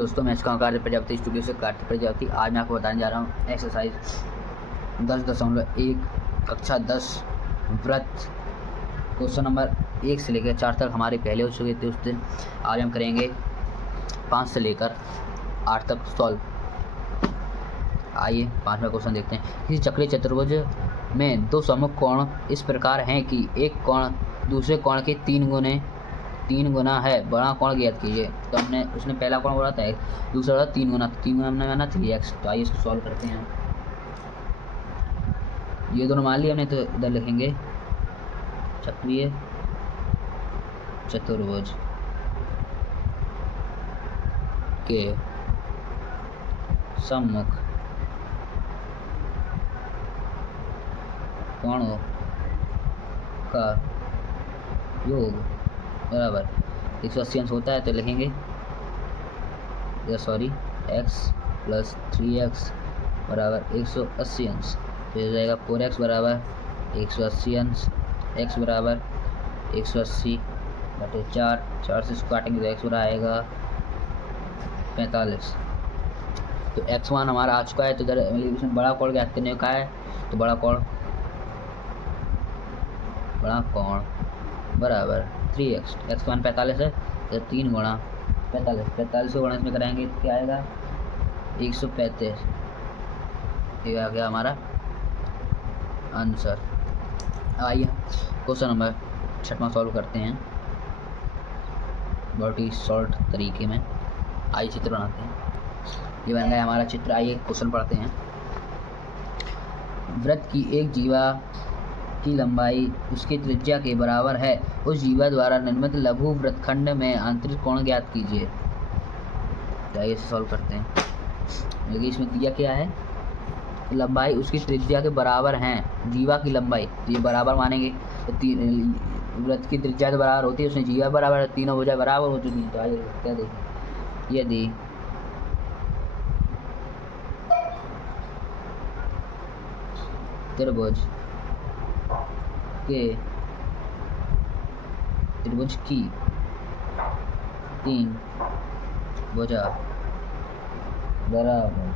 दोस्तों, मैं इसका कार्य प्रजापति स्टूडियो से कार्तिक प्रजापति। आज मैं आपको बताने जा रहा हूँ एक्सरसाइज 10.1 कक्षा 10 व्रत क्वेश्चन नंबर 1 से लेकर 4 तक हमारे पहले हो चुके थे उस दिन। आज हम करेंगे 5 से लेकर 8 तक सॉल्व। आइए 5वां क्वेश्चन देखते हैं। किसी चक्रीय चतुर्भुज में दो सम्मुख कोण इस प्रकार हैं कि एक कोण दूसरे कोण के 3 गुना है। बड़ा कोण ज्ञात कीजिए। तो हमने उसने पहला कोण बोला था, दूसरा बोला 3 गुना। 3 गुना हमने माना 3x। तो आइए इसको सॉल्व करते हैं। ये दोनों मान लिया हमने, तो इधर लिखेंगे चक्रीय चतुर्भुज के सम्मुख कोणों का योग बराबर 180 अंश होता है। तो लिखेंगे x प्लस 3x बराबर 180 अंश। तो हो जाएगा 4x बराबर 180 अंश। x बराबर 180 बटे 4 से इसको काटेंगे तो x बराबर आएगा 45। तो x मान हमारा आ चुका है। तो इधर इसमें बड़ा कोण ज्ञात करने का है। तो बड़ा कोण बराबर 3x। x मान 45 है, तो 3 गुणा 45 को गुणा इसमें कराएंगे तो क्या आएगा 135। ये आ गया हमारा आंसर। आइए क्वेश्चन नंबर 6वां सॉल्व करते हैं बहुत ही शॉर्ट तरीके में। आइए चित्र बनाते हैं। ये बन गया हमारा चित्र। आइए क्वेश्चन पढ़ते हैं। वृत्त की एक जीवा की लंबाई उसकी त्रिज्या के बराबर है। उस जीवा द्वारा निर्मित लघु वृत्तखंड में आंतरिक कोण ज्ञात कीजिए। आइए इसे सॉल्व करते हैं। देखिए इसमें दिया क्या है, लंबाई उसकी त्रिज्या के बराबर हैं। जीवा की लंबाई तो ये बराबर मानेंगे, तो वृत्त की त्रिज्या के बराबर होती है, उसमें जीवा बराबर है, तीनों भुजाएं बराबर हो चुकी हैं। तो आइए क्या देखें, यदि त्रिभुज की 3 भुजा बराबर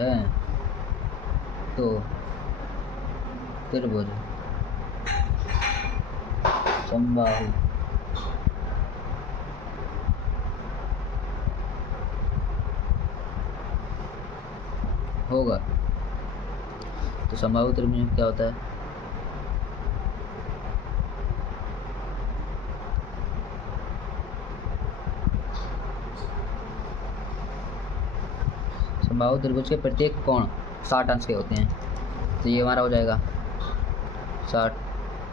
है तो त्रिभुज समबाहु होगा। तो समबाहु त्रिभुज में क्या होता है, समबाहु त्रिभुज के प्रत्येक कोण 60 अंश के होते हैं। तो ये हमारा हो जाएगा 60,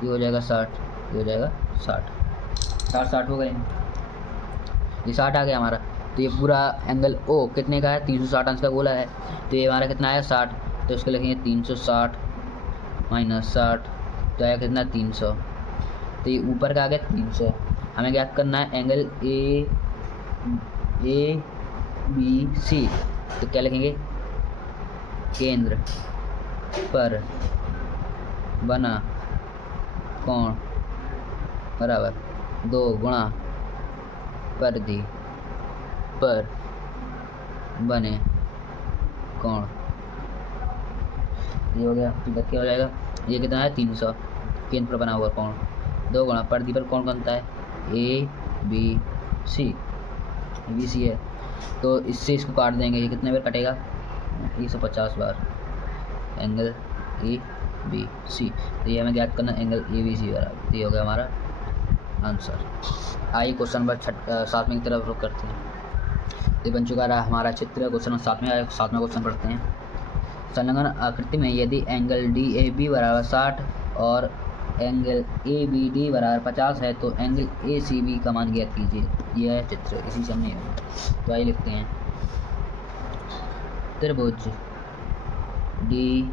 ये हो जाएगा 60, ये हो जाएगा 60 हो गए। ये 60 आ गया हमारा। तो ये पूरा एंगल ओ कितने का है, 360 अंश का बोला है। तो ये हमारा कितना आया 60। तो इसको लिखेंगे 360 माइनस 60, तो आया कितना 300। तो ये ऊपर का आ गया 300। हमें ज्ञात करना है एंगल ए बी सी। तो क्या लिखेंगे, केंद्र पर बना कोण बराबर 2 गुणा परिधि पर बने कोण। ये हो गया। तो क्या हो जाएगा, ये कितना है 300। केंद्र पर बना हुआ कोण 2 गुणा परिधि पर कोण बनता है ए बी सी है। तो इससे इसको काट देंगे। ये कितने बार कटेगा, 150 बार एंगल ए बी सी। तो ये हमें ज्ञात करना एंगल ए बी सी बराबर। ये हो गया हमारा आंसर। आइए क्वेश्चन नंबर 7वें की तरफ रुख करते हैं। ये बन चुका रहा हमारा चित्र। क्वेश्चन नंबर 7वां क्वेश्चन पढ़ते हैं। संलग्न आकृति में यदि एंगल डी ए बी बराबर 60 और एंगल ए बी डी बराबर 50 है तो एंगल ए सी बी का मान ज्ञात कीजिए। यह है चित्र, इसी से हमने। तो आइए लिखते हैं त्रिभुज डी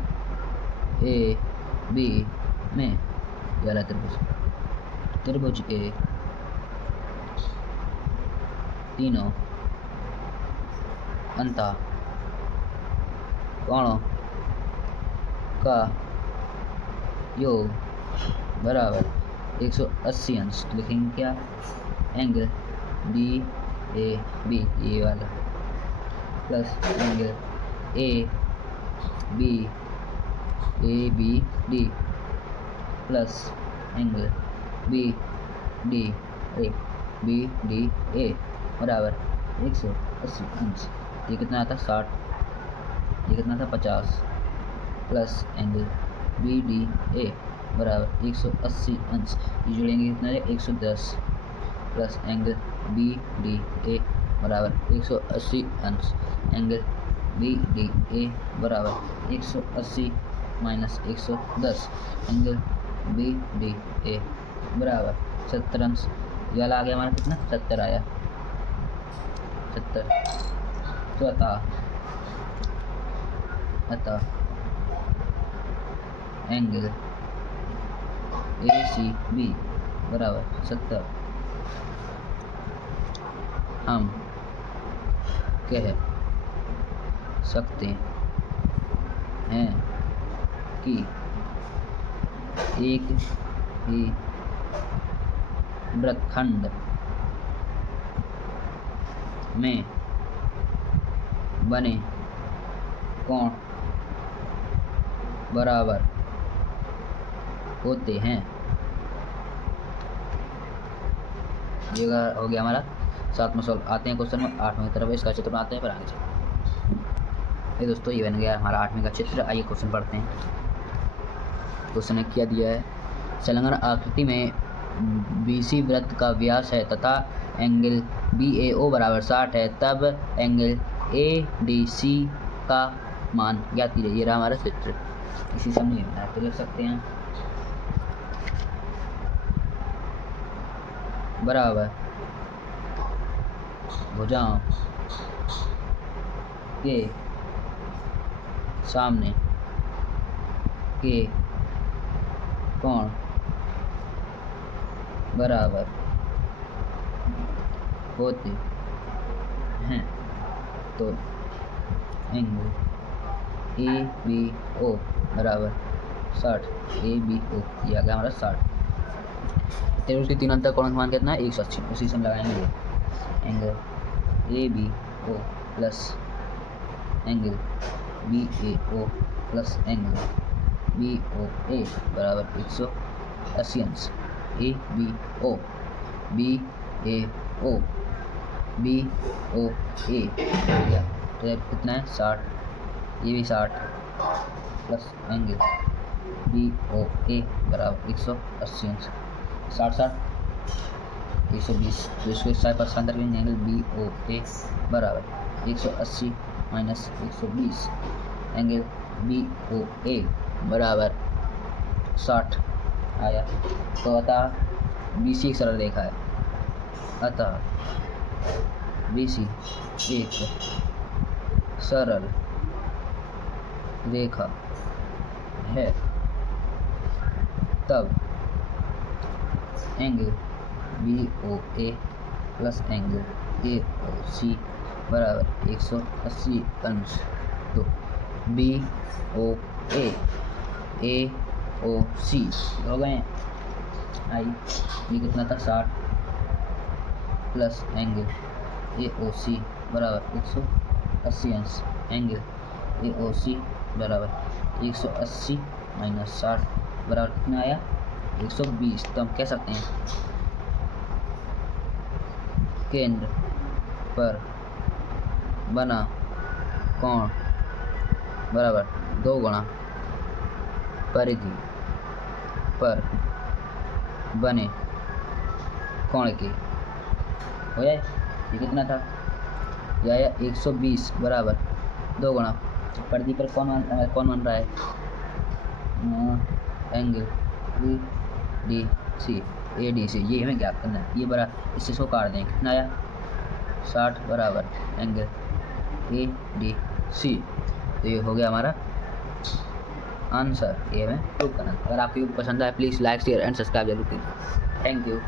ए बी में वाला त्रिभुज के तीनों अंतः कोणों का योग बराबर 180 अंश। तो लिखेंगे क्या, एंगल डी ए बी, ये वाला, plus angle A B D plus angle B D A बराबर 180 अंश। ये कितना था 60, ये कितना था 50, plus angle B D A बराबर 180 अंश। ये जुड़ेंगे कितना है 110, plus angle B D A बराबर 180 अंश। एंगल बी डी ए बराबर 180 minus 110, angle B D A बराबर 70 अंश। ये वाला आ गया हमारा कितना 70 आया, 70। तो अतः एंगल ए सी बी बराबर 70 हम कह सकते हैं कि एक ही वृत्तखंड में बने कोण बराबर होते हैं। ये हो गया हमारा 7वां सवाल। आते हैं क्वेश्चन में 8वें की तरफ। इसका चित्र बनाते हैं, फिर आगे चलते हैं। दोस्तों ये बन गया हमारा 8वें का चित्र। आइए क्वेश्चन पढ़ते हैं। क्वेश्चन ने क्या दिया है, संलग्न आकृति में BC वृत्त का व्यास है तथा एंगल BAO बराबर 60 है, तब एंगल ADC का मान ज्ञात कीजिए। ये रहा हमारा चित्र। इसी से हम नहीं बनाया तो लिख सकते हैं बराबर भुजाओं के सामने के कोण बराबर होते हैं। तो एंगल ABO बराबर 60, ABO ये आ गया हमारा 60। फिर उसके तीन अंतर कोण का मान कितना है 180। उसी से हम लगाएंगे ये angle ABO plus angle BAO plus angle BOA बराबर 180 अंश। ABO BAO BOA हो गया। तो ये कितना है 60, ये भी 60 प्लस एंगल BOA बराबर 180 अंश। 60 120, तो इसको इस साइड पर स्थानांतर करेंगे। एंगल BOA बराबर 180 माइनस 120, एंगल BOA बराबर 60 आया। तो अतः BC एक सरल रेखा है। अतः BC एक सरल रेखा है, तब angle BOA plus angle AOC बराबर 180 अंश। तो BOA AOC हो गए। आई ये कितना था 60 प्लस एंगल AOC बराबर 180 अंश। एंगल AOC बराबर 180 माइनस 60 बराबर कितना आया 120। तो हम कह सकते हैं केंद्र पर बना कोण बराबर 2 गुणा परिधि पर बने कोण के हो जाए। ये कितना था, यह आया 120 बराबर 2 गुणा परिधि पर कौन बन रहा है एंगल ADC। ये हमें ज्ञात करना है। ये बड़ा इससे इसको काट दें, कितना आया 60 बराबर एंगल ADC। तो ये हो गया हमारा आंसर। ये हमें प्रूव करना। अगर आपको पसंद आए please like share and subscribe जरूर कीजिए। Thank you.